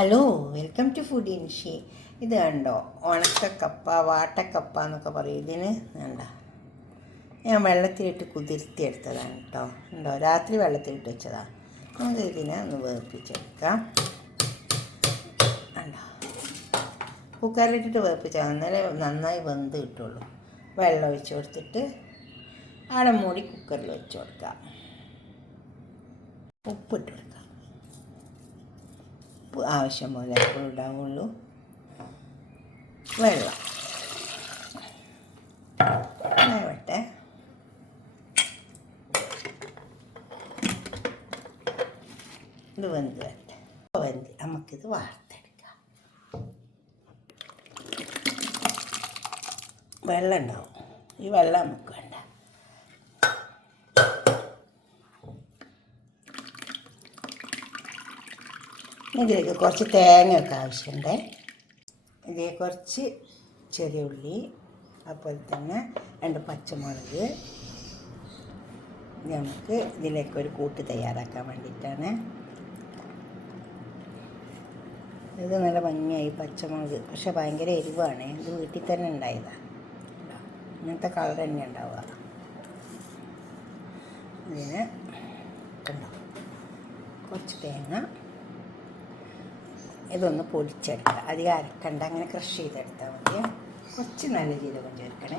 Hello, welcome to food ഇൻഷി. ഇത് കണ്ടോ, ഉണക്കക്കപ്പ, വാട്ടക്കപ്പ എന്നൊക്കെ പറയും. ഇതിന് വേണ്ട, ഞാൻ വെള്ളത്തിലിട്ട് കുതിർത്തിയെടുത്തതാണ് കേട്ടോ. ഉണ്ടോ, രാത്രി വെള്ളത്തിലിട്ട് വെച്ചതാണ്. നമുക്ക് ഇതിനെ ഒന്ന് വേർപ്പിച്ചെടുക്കാം. ഉണ്ടോ, കുക്കറിലിട്ടിട്ട് വേർപ്പിച്ചാൽ അന്നേരം നന്നായി വെന്ത് കിട്ടുള്ളൂ. വെള്ളം ഒഴിച്ച് കൊടുത്തിട്ട് അവിടെ മൂടി കുക്കറിൽ വെച്ച് കൊടുക്കാം. ഉപ്പിട്ട് കൊടുക്കാം. ഉപ്പ് ആവശ്യം പോലെ എപ്പോഴും ഇടാവുള്ളൂ. വെള്ളം വേവട്ടെ. ഇത് വെന്ത് വരട്ടെ. വെന്ത് നമുക്കിത് വാർത്തെടുക്കാം. വെള്ളം ഉണ്ടാവും. ഈ വെള്ളം നമുക്ക് വേണ്ട. ഇതിലേക്ക് കുറച്ച് തേങ്ങയൊക്കെ ആവശ്യമുണ്ട്. ഇതിലേക്ക് കുറച്ച് ചെറിയ ഉള്ളി, അതുപോലെ തന്നെ 2 പച്ചമുളക്. നമുക്ക് ഇതിലേക്ക് ഒരു കൂട്ട് തയ്യാറാക്കാൻ വേണ്ടിയിട്ടാണ്. ഇത് നല്ല ഭംഗിയായി പച്ചമുളക്, പക്ഷെ ഭയങ്കര എരിവാണ്. ഇത് വീട്ടിൽ തന്നെ ഉണ്ടായതാണ്. ഇങ്ങനത്തെ കളർ തന്നെ ഉണ്ടാവുക. ഇതിന് കുറച്ച് തേങ്ങ, ഇതൊന്ന് പൊടിച്ചെടുക്കുക. അധികം അരക്കണ്ട, അങ്ങനെ ക്രഷ് ചെയ്തെടുത്താൽ മതി. കുറച്ച് നല്ല ജീരകം ചേർക്കണേ.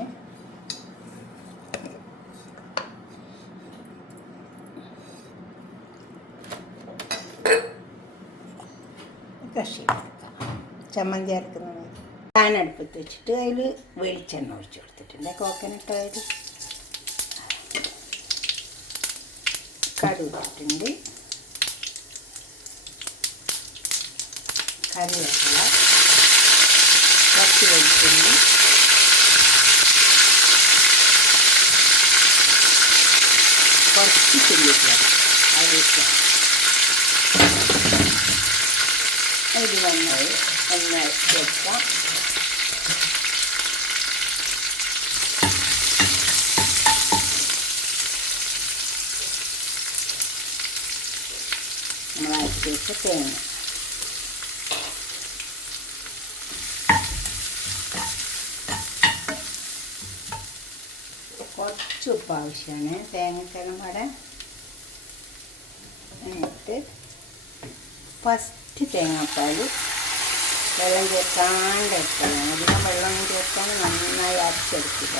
ക്രഷ് ചെയ്തെടുക്കാം. ചമ്മന്തി അരക്കുന്നത് പാൻ അടുപ്പത്ത് വെച്ചിട്ട് അതിൽ വെളിച്ചെണ്ണ ഒഴിച്ച് കൊടുത്തിട്ടുണ്ട്. കോക്കനട്ട് ഓയിൽ, കടുക് ഇട്ടിട്ടുണ്ട്, കറിവേപ്പില, കുറച്ച് വെളിച്ചെണ്ണ, കുറച്ച് ചില്ലിഫ്ലവർ അതിലേക്ക് ഇത് നന്നായി ഒന്ന് വെക്കാം. നമ്മൾ അരച്ച് വെച്ച തേങ്ങ, കുറച്ച് ഉപ്പ് ആവശ്യമാണ് തേങ്ങക്കെല്ലാം പാടെ. എന്നിട്ട് ഫസ്റ്റ് തേങ്ങാപ്പാൽ വെള്ളം ചേർക്കാണ്ട് എടുക്കണം. അധികം വെള്ളം ചേർക്കാൻ നന്നായി അരച്ചെടുക്കുക.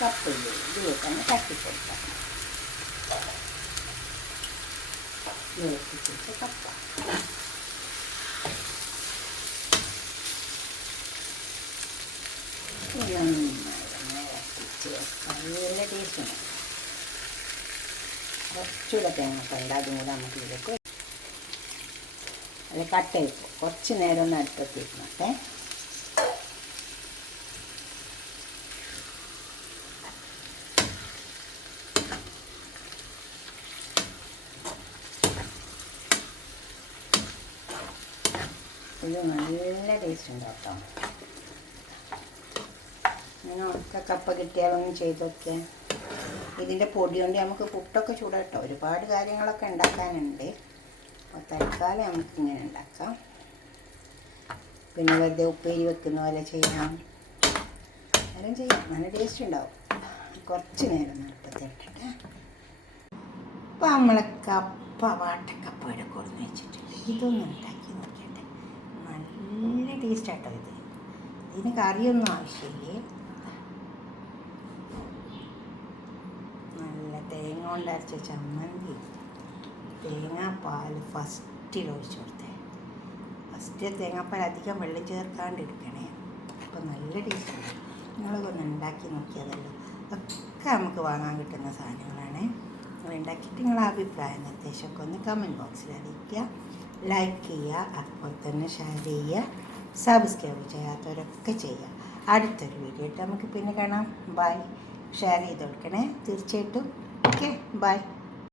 കപ്പില്ല, ഇതിലേക്കാണ് തട്ടിക്കൊടുക്കാം. വേർപ്പിച്ചിട്ട് കപ്പ നല്ല ടേസ്റ്റുണ്ട്. കുറച്ചുകൂടെ തേങ്ങപ്പുണ്ട്, അതും കൂടെ നമുക്ക് ഇതിലേക്ക് അത് കട്ട് ചെയ്യും. കുറച്ച് നേരം ഒന്ന് അടുപ്പത്തിരിക്കണേ. ഇത് നല്ല ടേസ്റ്റ് ഉണ്ട് കേട്ടോ. ഇങ്ങനെ ഉണക്കക്കപ്പ കിട്ടിയാലൊന്നും ചെയ്തൊക്കെ. ഇതിൻ്റെ പൊടി കൊണ്ട് നമുക്ക് പുട്ടൊക്കെ ചൂടാട്ടോ. ഒരുപാട് കാര്യങ്ങളൊക്കെ ഉണ്ടാക്കാനുണ്ട്. അപ്പോൾ തൽക്കാലം നമുക്ക് ഇങ്ങനെ ഉണ്ടാക്കാം. പിന്നെ വെറുതെ ഉപ്പേരി വെക്കുന്ന പോലെ ചെയ്യാം, എല്ലാം ചെയ്യാം. നല്ല ടേസ്റ്റ് ഉണ്ടാവും. കുറച്ച് നേരം അടുപ്പത്തിട്ടിട്ട് അപ്പോൾ നമ്മളെ കപ്പ, വാട്ടക്കപ്പ ഇവിടെ കൊടുന്ന് വെച്ചിട്ടുണ്ട്. ഇതൊന്നും ഉണ്ടാക്കി നോക്കിയിട്ട് നല്ല ടേസ്റ്റാട്ടോ. ഇതിന് കറിയൊന്നും ആവശ്യമില്ലേ. നല്ല തേങ്ങ കൊണ്ട് അരച്ച ചമ്മന്തി, തേങ്ങാപ്പാൽ ഫസ്റ്റിൽ ഒഴിച്ച് കൊടുത്തേ. ഫസ്റ്റ് തേങ്ങാപ്പാൽ അധികം വെള്ളം ചേർക്കാണ്ട് എടുക്കണേ. അപ്പോൾ നല്ല ടേസ്റ്റാണ്. നിങ്ങളൊക്കെ ഒന്ന് ഉണ്ടാക്കി നോക്കിയതല്ലോ. ഒക്കെ നമുക്ക് വാങ്ങാൻ കിട്ടുന്ന സാധനങ്ങളാണ്. നിങ്ങൾ ഉണ്ടാക്കിയിട്ട് നിങ്ങളുടെ അഭിപ്രായം നിർദ്ദേശമൊക്കെ ഒന്ന് കമൻറ്റ് ബോക്സിൽ അറിയിക്കുക. ലൈക്ക് ചെയ്യുക, അതുപോലെ തന്നെ ഷെയർ ചെയ്യുക, സബ്സ്ക്രൈബ് ചെയ്യാത്തവരൊക്കെ ചെയ്യുക. അടുത്തൊരു വീഡിയോ ആയിട്ട് നമുക്ക് പിന്നെ കാണാം. ബൈ. ഷെയർ ചെയ്ത് കൊടുക്കണേ തീർച്ചയായിട്ടും. Okay, by.